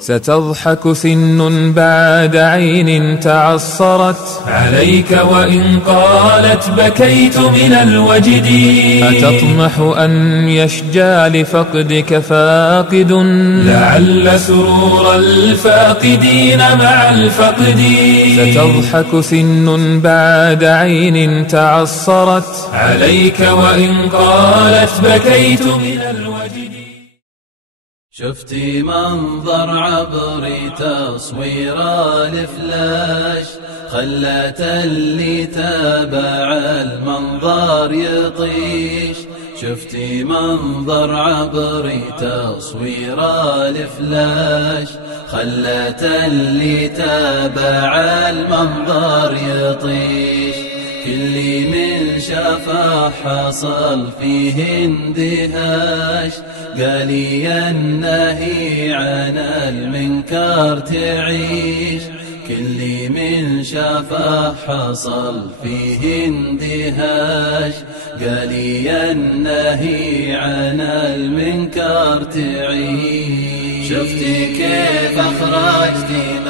ستضحك سن بعد عين تعصرت عليك وإن قالت بكيت من الوجد. أتطمح أن يشجى لفقدك فاقد لعل سرور الفاقدين مع الفقد. ستضحك سن بعد عين تعصرت عليك وإن قالت بكيت من الوجد. شفتي منظر عبري تصوير الفلاش، خلت اللي تابع المنظر يطيش. شفتي منظر عبري تصوير الفلاش، خلت اللي تابع المنظر يطيش. كل من شافه حصل فيه اندهاش، قالي النهي عن المنكر تعيش. كل من شافه حصل فيه اندهاش، قالي النهي عن المنكر تعيش. شفتي كيف أخرجتي